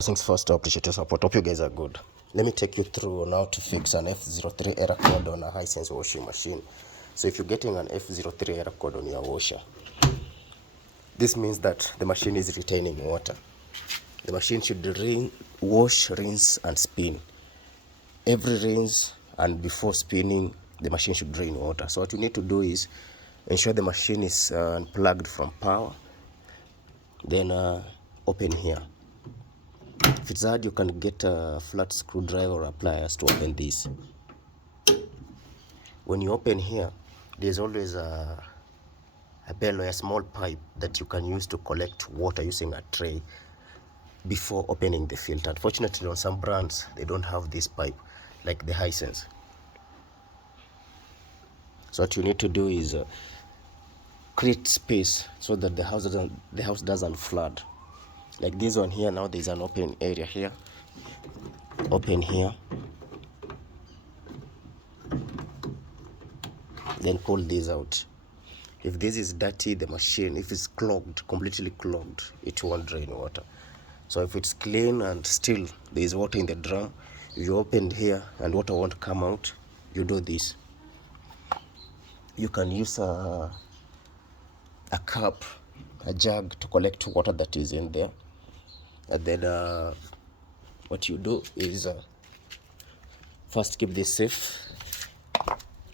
Things first, I appreciate your support. Hope you guys are good. Let me take you through on how to fix an F03 error code on a Hisense washing machine. So if you're getting an F03 error code on your washer, this means that the machine is retaining water. The machine should wash, rinse, and spin. Every rinse and before spinning, the machine should drain water. So what you need to do is ensure the machine is unplugged from power. Then open here. If it's hard, you can get a flat screwdriver or pliers to open this. When you open here, there's always a bellow, a small pipe that you can use to collect water using a tray before opening the filter. Unfortunately, on some brands, they don't have this pipe, like the Hisense. So what you need to do is create space so that the house doesn't flood. Like this one here, now there's an open area here. Open here. Then pull this out. If this is dirty, the machine, if it's clogged, completely clogged, it won't drain water. So if it's clean and still there is water in the drum, you open here and water won't come out, you do this. You can use a cup, a jug to collect water that is in there. And then what you do is first keep this safe.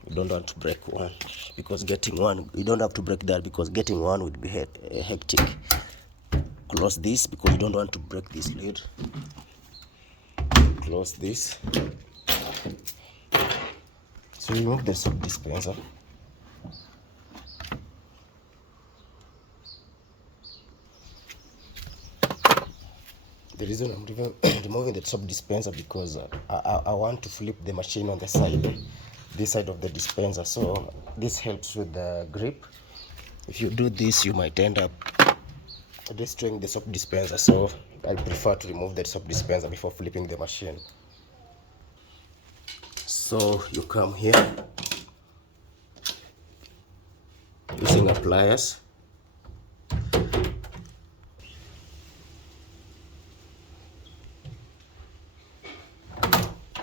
You don't want to break one, because getting one, you don't have to break that, because getting one would be hectic. Close this because you don't want to break this lid. Close this. So remove the soap dispenser. The reason I'm removing the soap dispenser because I want to flip the machine on the side, this side of the dispenser, so this helps with the grip. If you do this, you might end up destroying the soap dispenser, so I prefer to remove the soap dispenser before flipping the machine. So you come here using a pliers.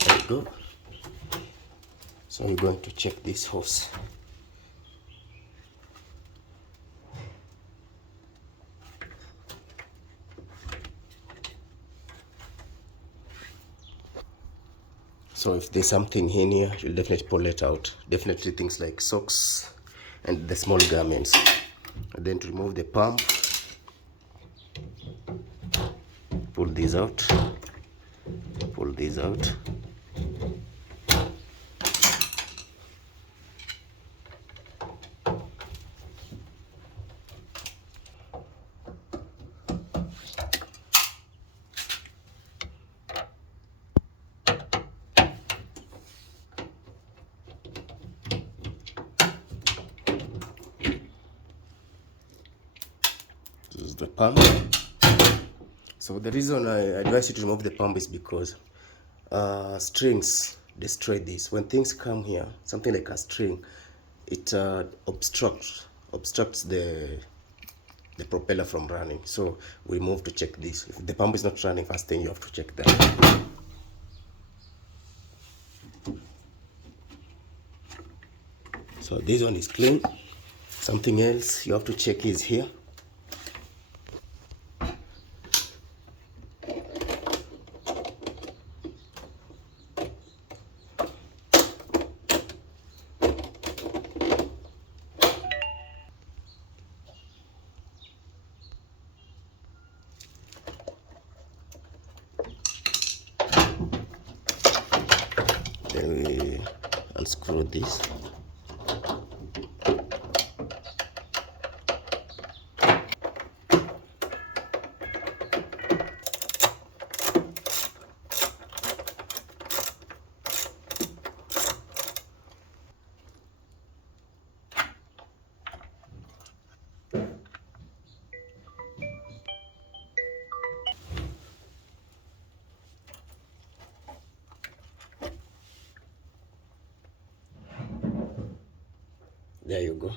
There you go. So you're going to check this hose. So if there's something in here, you'll definitely pull it out. Definitely things like socks and the small garments. And then to remove the pump, pull these out, pull these out. This is the pump. So the reason I advise you to remove the pump is because strings destroy this. When things come here, something like a string, it obstructs the propeller from running. So we move to check this. If the pump is not running, first thing you have to check that. So this one is clean. Something else you have to check is here. Then we unscrew this. There you go.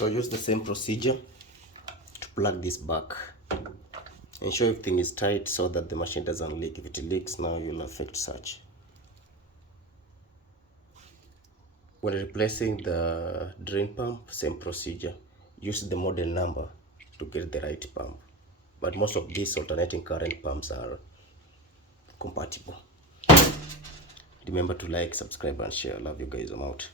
So use the same procedure to plug this back. Ensure everything is tight so that the machine doesn't leak. If it leaks now, you'll affect such. When replacing the drain pump, same procedure. Use the model number to get the right pump. But most of these alternating current pumps are compatible. Remember to like, subscribe and share. Love you guys. I'm out.